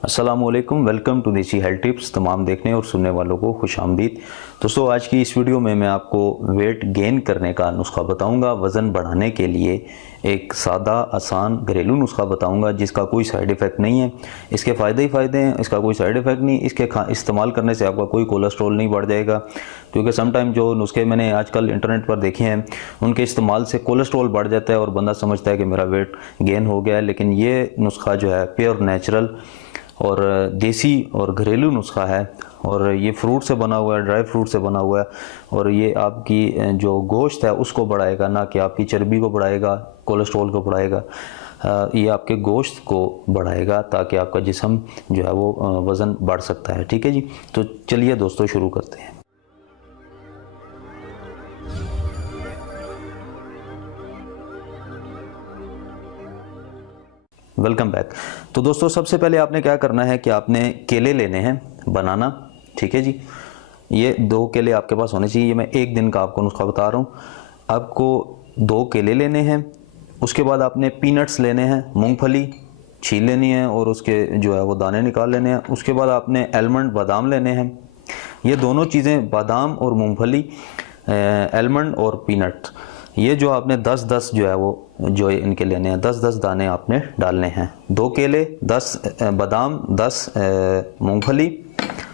अस्सलामुअलैकुम, welcome to देसी health tips. तमाम देखने और सुनने वालों को खुश आमदीद। दोस्तों, आज की इस वीडियो में मैं आपको वेट गेन करने का नुस्खा बताऊंगा। वज़न बढ़ाने के लिए एक सादा आसान घरेलू नुस्खा बताऊंगा जिसका कोई साइड इफ़ेक्ट नहीं है। इसके फ़ायदे ही फ़ायदे हैं, इसका कोई साइड इफ़ेक्ट नहीं। इसके इस्तेमाल करने से आपका कोई कोलेस्ट्रॉल नहीं बढ़ जाएगा, क्योंकि समटाइम जो नुस्खे मैंने आजकल इंटरनेट पर देखे हैं उनके इस्तेमाल से कोलेस्ट्रॉल बढ़ जाता है और बंदा समझता है कि मेरा वेट गेन हो गया है। लेकिन ये नुस्खा जो है प्योर नेचुरल और देसी और घरेलू नुस्खा है, और ये फ्रूट से बना हुआ है, ड्राई फ्रूट से बना हुआ है। और ये आपकी जो गोश्त है उसको बढ़ाएगा, ना कि आपकी चर्बी को बढ़ाएगा, कोलेस्ट्रॉल को बढ़ाएगा। ये आपके गोश्त को बढ़ाएगा ताकि आपका जिस्म जो है वो वज़न बढ़ सकता है। ठीक है जी, तो चलिए दोस्तों शुरू करते हैं। Welcome back. तो दोस्तों, सबसे पहले आपने क्या करना है कि आपने केले लेने हैं, बनाना। ठीक है जी, ये 2 केले आपके पास होने चाहिए। ये मैं एक दिन का आपको नुस्खा बता रहा हूँ। आपको 2 केले लेने हैं। उसके बाद आपने पीनट्स लेने हैं, मूंगफली छील लेनी है और उसके जो है वो दाने निकाल लेने हैं। उसके बाद आपने आलमंड बादाम लेने हैं। ये दोनों चीज़ें, बादाम और मूंगफली, आलमंड और पीनट, ये जो आपने 10-10 जो है वो जो इनके लेने हैं, 10-10 दाने आपने डालने हैं। 2 केले, 10 बादाम, 10 मूंगफली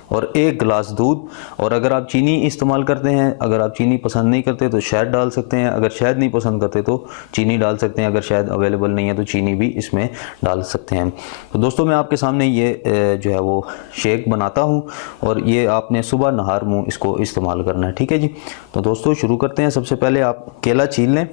और 1 गिलास दूध। और अगर आप चीनी इस्तेमाल करते हैं, अगर आप चीनी पसंद नहीं करते तो शहद डाल सकते हैं। अगर शहद नहीं पसंद करते तो चीनी डाल सकते हैं। अगर शहद अवेलेबल नहीं है तो चीनी भी इसमें डाल सकते हैं। तो दोस्तों, मैं आपके सामने ये जो है वो शेक बनाता हूँ और ये आपने सुबह नहार मुँह इसको इस्तेमाल करना है। ठीक है जी, तो दोस्तों शुरू करते हैं। सबसे पहले आप केला छील लें।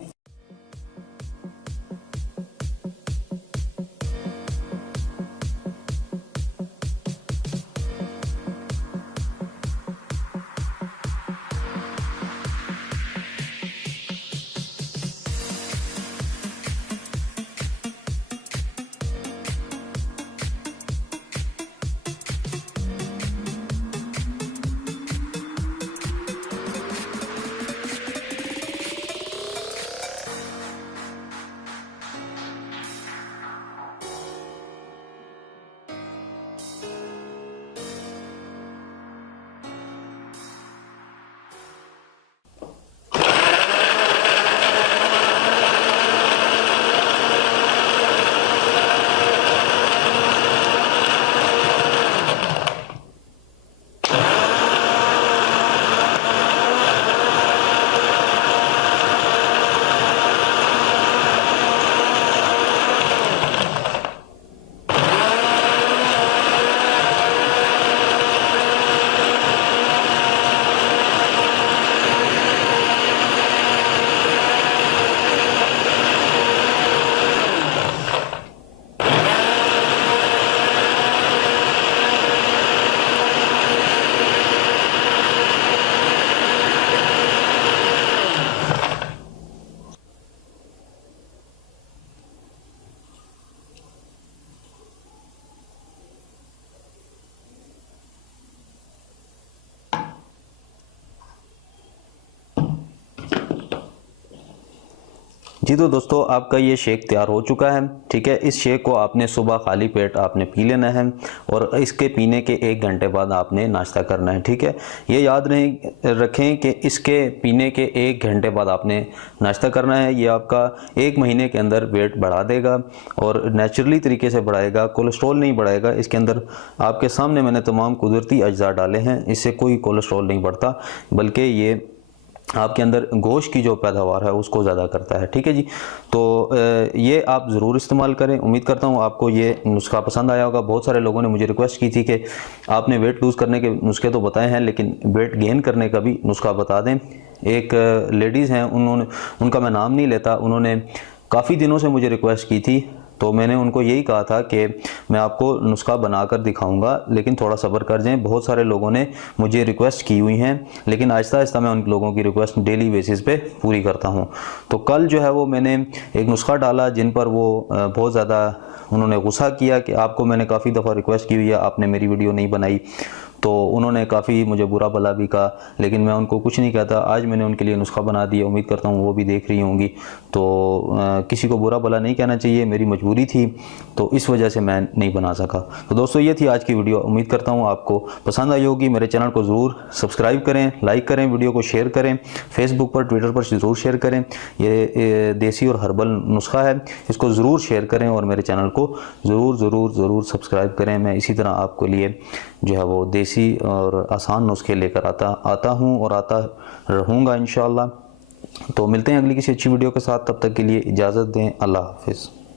जी, तो दोस्तों आपका ये शेक तैयार हो चुका है। ठीक है, इस शेक को आपने सुबह खाली पेट आपने पी लेना है और इसके पीने के 1 घंटे बाद आपने नाश्ता करना है। ठीक है, ये याद नहीं रखें कि इसके पीने के 1 घंटे बाद आपने नाश्ता करना है। ये आपका 1 महीने के अंदर वेट बढ़ा देगा और नेचुरली तरीके से बढ़ाएगा, कोलेस्ट्रॉल नहीं बढ़ाएगा। इसके अंदर आपके सामने मैंने तमाम कुदरती अज्जा डाले हैं, इससे कोई कोलेस्ट्रॉल नहीं बढ़ता, बल्कि ये आपके अंदर गोश्त की जो पैदावार है उसको ज़्यादा करता है। ठीक है जी, तो ये आप ज़रूर इस्तेमाल करें। उम्मीद करता हूँ आपको ये नुस्खा पसंद आया होगा। बहुत सारे लोगों ने मुझे रिक्वेस्ट की थी कि आपने वेट लूज़ करने के नुस्खे तो बताए हैं, लेकिन वेट गेन करने का भी नुस्खा बता दें। एक लेडीज़ हैं, उनका मैं नाम नहीं लेता, उन्होंने काफ़ी दिनों से मुझे रिक्वेस्ट की थी, तो मैंने उनको यही कहा था कि मैं आपको नुस्खा बनाकर दिखाऊंगा, लेकिन थोड़ा सब्र कर जाएं। बहुत सारे लोगों ने मुझे रिक्वेस्ट की हुई हैं, लेकिन आहिस्ता आहिस्ता मैं उन लोगों की रिक्वेस्ट डेली बेसिस पे पूरी करता हूं। तो कल जो है वो मैंने एक नुस्खा डाला जिन पर वो बहुत ज़्यादा उन्होंने गुस्सा किया कि आपको मैंने काफ़ी दफ़ा रिक्वेस्ट की हुई है, आपने मेरी वीडियो नहीं बनाई। तो उन्होंने काफ़ी मुझे बुरा भला भी कहा, लेकिन मैं उनको कुछ नहीं कहता। आज मैंने उनके लिए नुस्खा बना दिया, उम्मीद करता हूँ वो भी देख रही होंगी। तो किसी को बुरा भला नहीं कहना चाहिए, मेरी मजबूरी थी तो इस वजह से मैं नहीं बना सका। तो दोस्तों ये थी आज की वीडियो, उम्मीद करता हूँ आपको पसंद आई होगी। मेरे चैनल को ज़रूर सब्सक्राइब करें, लाइक करें, वीडियो को शेयर करें, फेसबुक पर, ट्विटर पर ज़रूर शेयर करें। ये देसी और हर्बल नुस्खा है, इसको ज़रूर शेयर करें और मेरे चैनल को ज़रूर सब्सक्राइब करें। मैं इसी तरह आपके लिए जो है वो देसी और आसान नुस्खे लेकर आता हूँ और आता रहूँगा इंशाअल्लाह। तो मिलते हैं अगली किसी अच्छी वीडियो के साथ, तब तक के लिए इजाज़त दें। अल्लाह हाफ़िज़।